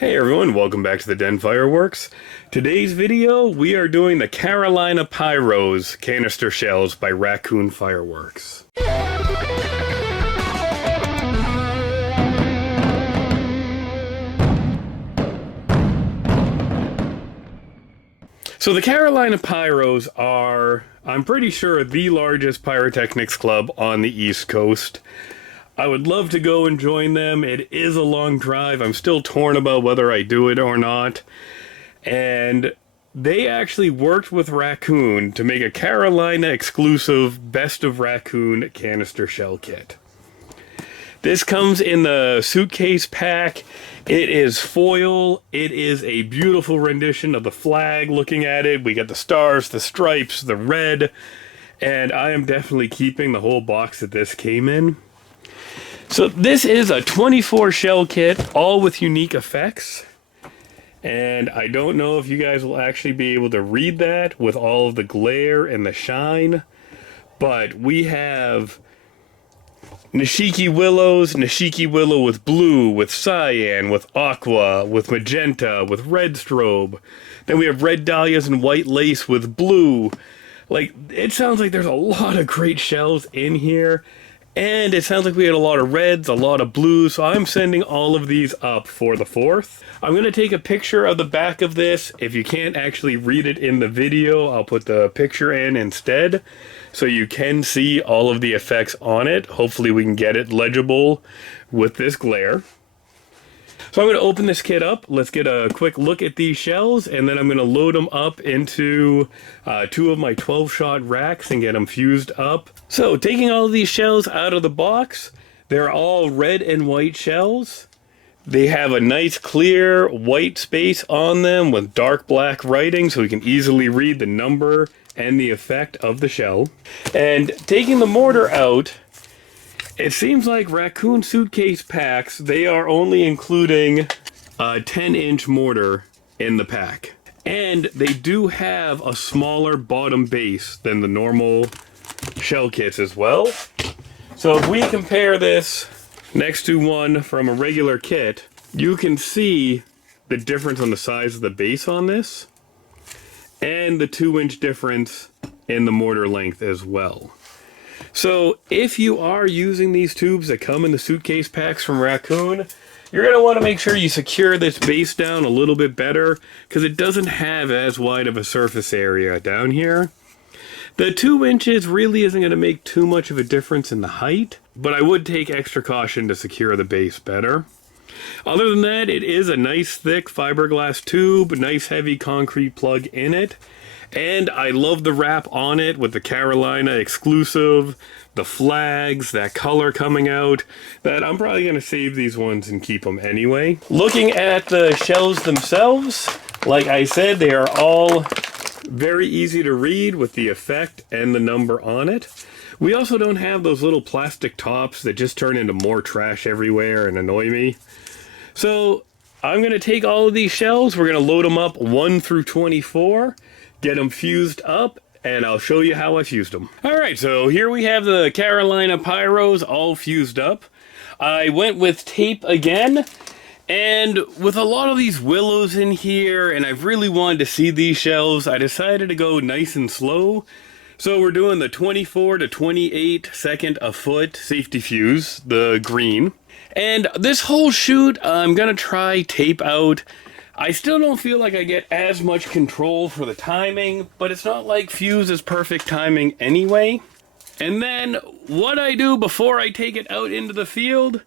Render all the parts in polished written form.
Hey everyone, welcome back to the Den Fireworks. Today's video, we are doing the Carolina Pyros canister shells by Raccoon Fireworks. So the Carolina Pyros are, I'm pretty sure, the largest pyrotechnics club on the East Coast. I would love to go and join them. It is a long drive. I'm still torn about whether I do it or not. And they actually worked with Raccoon to make a Carolina exclusive Best of Raccoon canister shell kit. This comes in the suitcase pack. It is foil. It is a beautiful rendition of the flag. Looking at it, we got the stars, the stripes, the red, and I am definitely keeping the whole box that this came in. So this is a 24 shell kit, all with unique effects. And I don't know if you guys will actually be able to read that with all of the glare and the shine. But we have Nishiki Willow with blue, with cyan, with aqua, with magenta, with red strobe. Then we have red dahlias and white lace with blue. Like, it sounds like there's a lot of great shells in here. And it sounds like we had a lot of reds, a lot of blues, so I'm sending all of these up for the 4th. I'm going to take a picture of the back of this. If you can't actually read it in the video, I'll put the picture in instead, so you can see all of the effects on it. Hopefully we can get it legible with this glare. So I'm going to open this kit up. Let's get a quick look at these shells, and then I'm going to load them up into 2 of my 12-shot racks and get them fused up. So taking all of these shells out of the box, they're all red and white shells. They have a nice clear white space on them with dark black writing, so we can easily read the number and the effect of the shell. And taking the mortar out, it seems like Raccoon suitcase packs, they are only including a 10-inch mortar in the pack. And they do have a smaller bottom base than the normal shell kits as well. So if we compare this next to one from a regular kit, you can see the difference on the size of the base on this, and the 2-inch difference in the mortar length as well. So if you are using these tubes that come in the suitcase packs from Raccoon, you're going to want to make sure you secure this base down a little bit better, because it doesn't have as wide of a surface area down here. The 2 inches really isn't going to make too much of a difference in the height, but I would take extra caution to secure the base better. Other than that, it is a nice thick fiberglass tube, nice heavy concrete plug in it. And I love the wrap on it with the Carolina exclusive, the flags, that color coming out, that I'm probably going to save these ones and keep them anyway. Looking at the shells themselves, like I said, they are all very easy to read with the effect and the number on it. We also don't have those little plastic tops that just turn into more trash everywhere and annoy me. So I'm going to take all of these shells, we're going to load them up 1 through 24, get them fused up, and I'll show you how I fused them. Alright, so here we have the Carolina Pyros all fused up. I went with tape again, and with a lot of these willows in here, and I've really wanted to see these shells, I decided to go nice and slow. So we're doing the 24 to 28 second a foot safety fuse, the green. And this whole shoot, I'm gonna try tape out. I still don't feel like I get as much control for the timing, but it's not like fuse is perfect timing anyway. And then what I do before I take it out into the field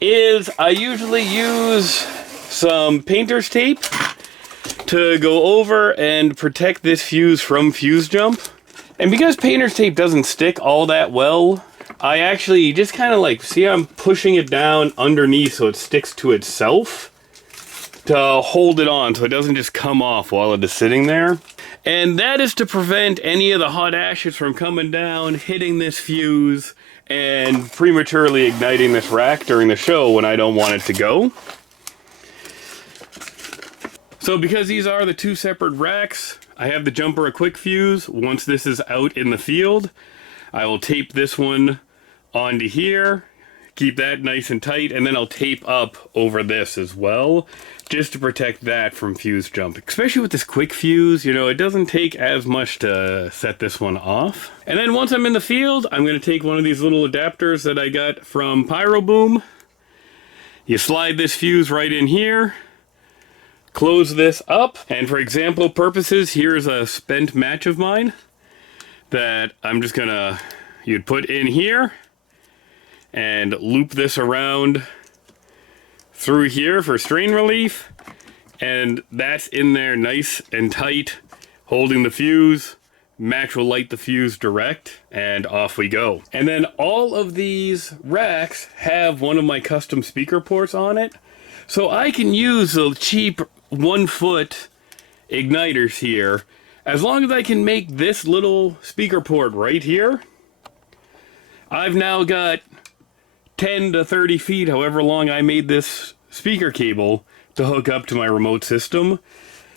is I usually use some painter's tape to go over and protect this fuse from fuse jump. And because painter's tape doesn't stick all that well, I actually just kind of like, see, I'm pushing it down underneath so it sticks to itself to hold it on so it doesn't just come off while it is sitting there. And that is to prevent any of the hot ashes from coming down, hitting this fuse, and prematurely igniting this rack during the show when I don't want it to go. So because these are the 2 separate racks, I have the jumper a quick fuse. Once this is out in the field, I will tape this one onto here, Keep that nice and tight, and then I'll tape up over this as well, just to protect that from fuse jump. Especially with this quick fuse, you know, it doesn't take as much to set this one off. And then once I'm in the field, I'm going to take one of these little adapters that I got from Pyro. You slide this fuse right in here, close this up, and for example purposes, here's a spent match of mine that I'm just gonna, you'd put in here and loop this around through here for strain relief, and that's in there nice and tight, holding the fuse. Match will light the fuse direct, and off we go. And then all of these racks have one of my custom speaker ports on it, so I can use the cheap 1-foot igniters here. As long as I can make this little speaker port right here, I've now got 10 to 30 feet, however long I made this speaker cable, to hook up to my remote system.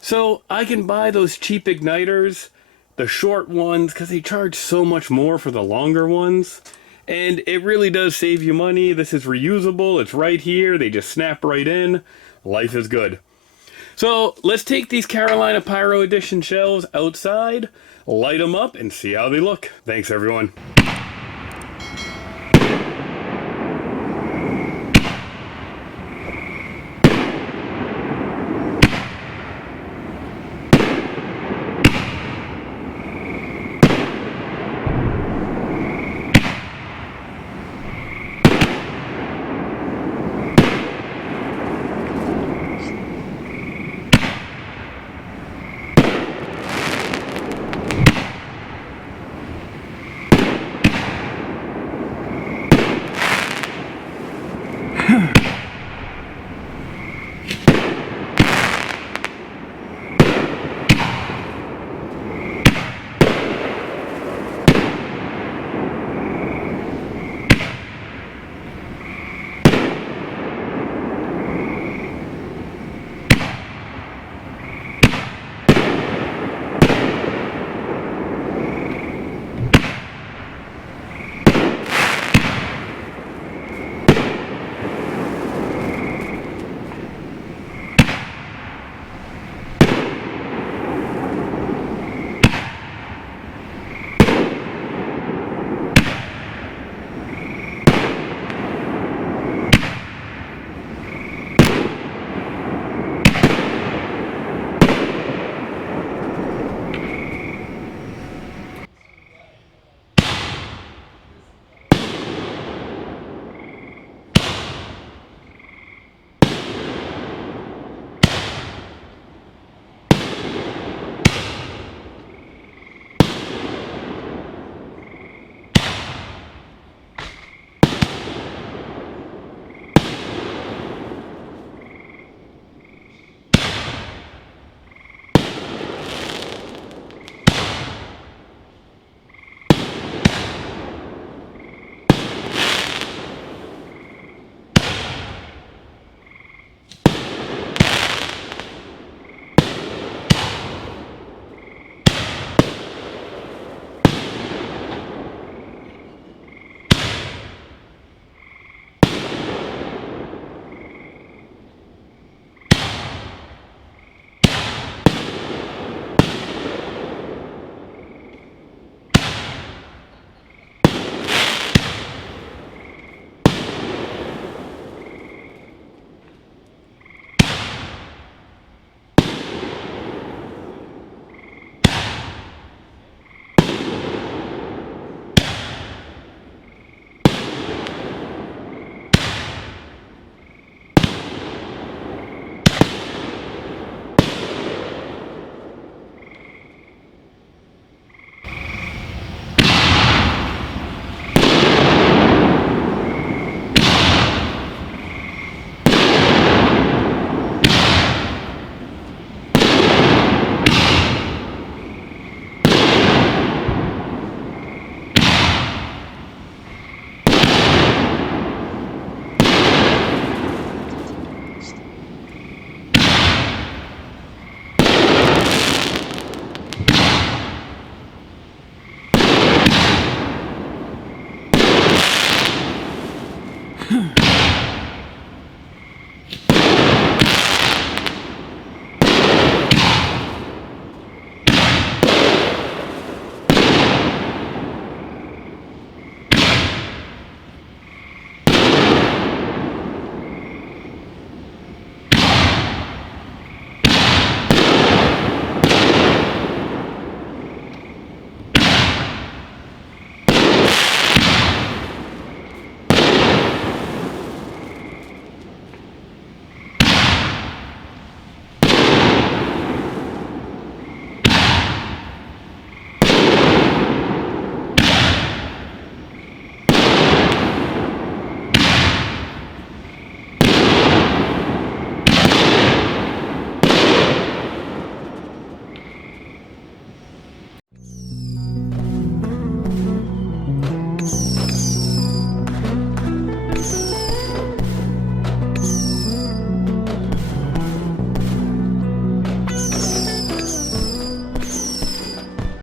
So I can buy those cheap igniters, the short ones, because they charge so much more for the longer ones. And it really does save you money. This is reusable, it's right here, they just snap right in. Life is good. So let's take these Carolina Pyro Edition shelves outside, light them up, and see how they look. Thanks everyone.